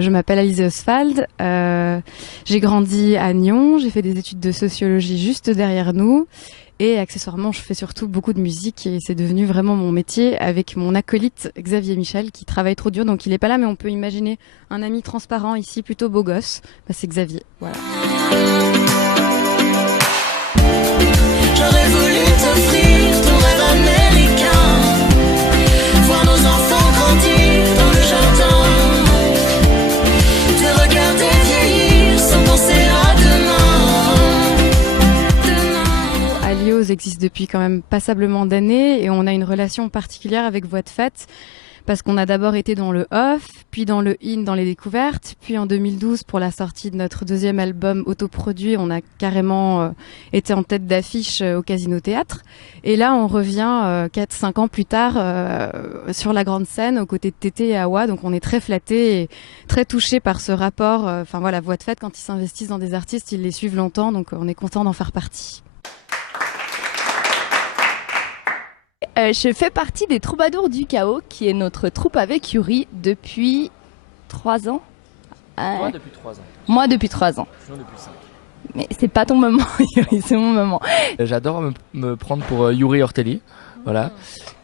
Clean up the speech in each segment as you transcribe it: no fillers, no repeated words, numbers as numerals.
Je m'appelle Alizée Oswald, j'ai grandi à Nyon, j'ai fait des études de sociologie juste derrière nous et accessoirement je fais surtout beaucoup de musique et c'est devenu vraiment mon métier avec mon acolyte Xavier Michel qui travaille trop dur, donc il est pas là mais on peut imaginer un ami transparent ici, plutôt beau gosse, c'est Xavier, voilà. J'aurais voulu t'offrir ton rêve américain, voir nos enfants grandir dans le jardin, te regarder vieillir sans penser à demain. Alios existe depuis quand même passablement d'années et on a une relation particulière avec Voix de Fête parce qu'on a d'abord été dans le off, puis dans le in, dans les découvertes, puis en 2012 pour la sortie de notre deuxième album autoproduit, on a carrément été en tête d'affiche au Casino Théâtre. Et là, on revient 4-5 ans plus tard sur la grande scène aux côtés de Tété et Awa, donc on est très flattés et très touchés par ce rapport. Enfin voilà, Voix de Fête, quand ils s'investissent dans des artistes, ils les suivent longtemps, donc on est content d'en faire partie. Je fais partie des Troubadours du Chaos, qui est notre troupe avec Yuri depuis 3 ans. Moi depuis 3 ans. Moi depuis 3 ans. Sinon depuis 5. Mais c'est pas ton moment, Yuri, c'est mon moment. J'adore me prendre pour Yuri Ortelli, voilà,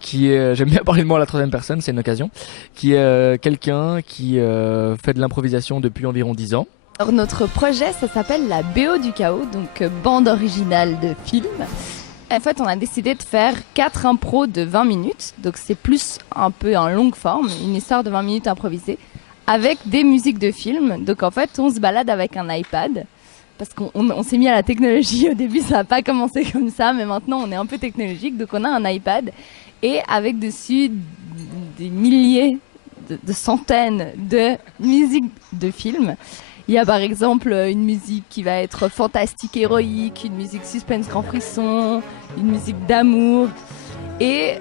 qui est, j'aime bien parler de moi à la troisième personne, c'est une occasion, qui est quelqu'un qui fait de l'improvisation depuis environ 10 ans. Alors notre projet, ça s'appelle la BO du Chaos, donc bande originale de film. En fait, on a décidé de faire 4 impros de 20 minutes. Donc, c'est plus un peu en longue forme, une histoire de 20 minutes improvisée, avec des musiques de film. Donc, en fait, on se balade avec un iPad. Parce qu'on s'est mis à la technologie. Au début, ça n'a pas commencé comme ça, mais maintenant, on est un peu technologique. Donc, on a un iPad et avec dessus des milliers, de centaines de musiques de films. Il y a par exemple une musique qui va être fantastique, héroïque, une musique suspense grand frisson, une musique d'amour. Et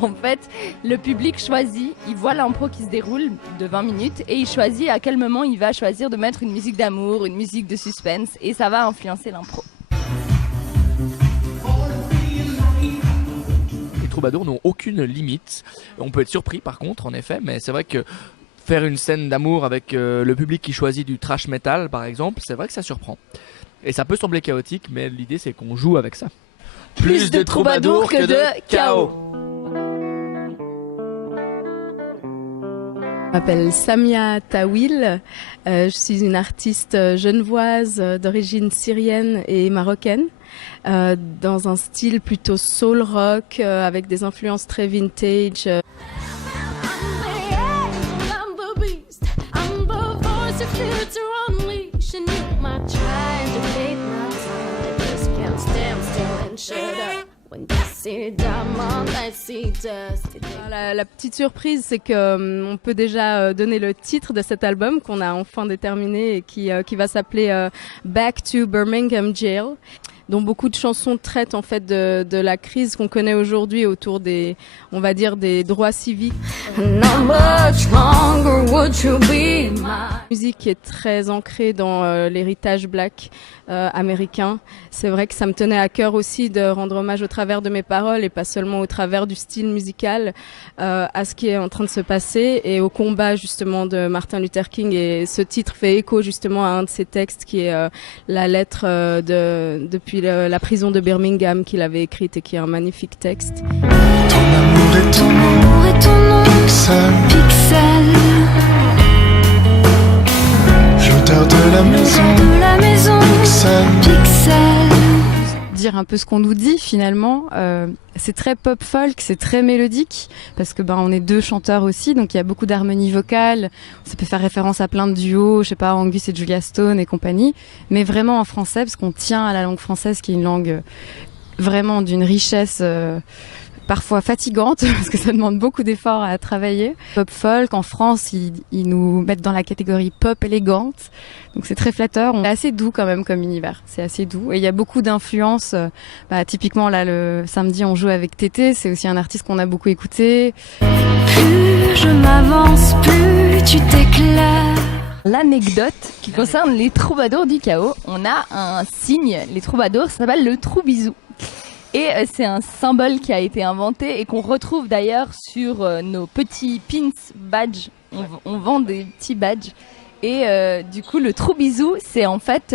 en fait, le public choisit, il voit l'impro qui se déroule de 20 minutes et il choisit à quel moment il va choisir de mettre une musique d'amour, une musique de suspense et ça va influencer l'impro. Les troubadours n'ont aucune limite. On peut être surpris par contre, en effet, mais c'est vrai que faire une scène d'amour avec le public qui choisit du trash metal, par exemple, c'est vrai que ça surprend. Et ça peut sembler chaotique, mais l'idée c'est qu'on joue avec ça. Plus de troubadours que de chaos. Je m'appelle Samia Tawil, je suis une artiste genevoise d'origine syrienne et marocaine, dans un style plutôt soul rock avec des influences très vintage. La petite surprise, c'est que on peut déjà donner le titre de cet album qu'on a enfin déterminé et qui va s'appeler Back to Birmingham Jail, dont beaucoup de chansons traitent en fait de la crise qu'on connaît aujourd'hui autour des, on va dire, des droits civiques. La musique qui est très ancrée dans l'héritage black américain. C'est vrai que ça me tenait à cœur aussi de rendre hommage au travers de mes paroles et pas seulement au travers du style musical à ce qui est en train de se passer et au combat justement de Martin Luther King. Et ce titre fait écho justement à un de ses textes qui est la lettre depuis la prison de Birmingham qu'il avait écrite et qui est un magnifique texte. Ton amour est ton nom, pixel, l'odeur de la maison, pixel. Dire un peu ce qu'on nous dit finalement, c'est très pop folk, c'est très mélodique parce que on est 2 chanteurs aussi, donc il y a beaucoup d'harmonie vocale. Ça peut faire référence à plein de duos, je sais pas, Angus et Julia Stone et compagnie, mais vraiment en français parce qu'on tient à la langue française qui est une langue vraiment d'une richesse parfois fatigante parce que ça demande beaucoup d'efforts à travailler. Pop folk en France, ils nous mettent dans la catégorie pop élégante, donc c'est très flatteur. On est assez doux quand même comme univers, c'est assez doux et il y a beaucoup d'influences. Typiquement là le samedi on joue avec Tété, c'est aussi un artiste qu'on a beaucoup écouté. Plus je m'avance, plus tu t'éclaires. L'anecdote qui concerne les troubadours du chaos, on a un signe, les troubadours, ça s'appelle le troubisou. Et c'est un symbole qui a été inventé et qu'on retrouve d'ailleurs sur nos petits pins badges. On vend des petits badges. Et du coup, le trou bisou, c'est en fait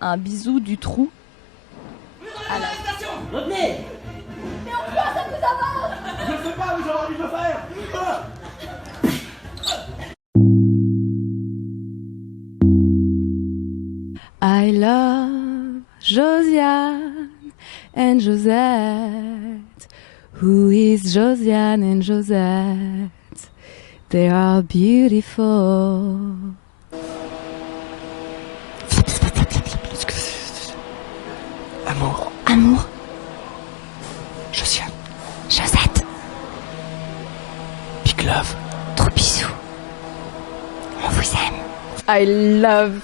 un bisou du trou. Revenez. Mais en quoi ça nous avance? Je sais pas, mais j'aurais envie de le faire. I love Josiane and Josette. Who is Josiane and Josette? They are beautiful. Amour. Amour. Josiane. Josette. Big love. Trop bisous. On vous aime. I love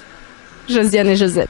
Josiane et Josette.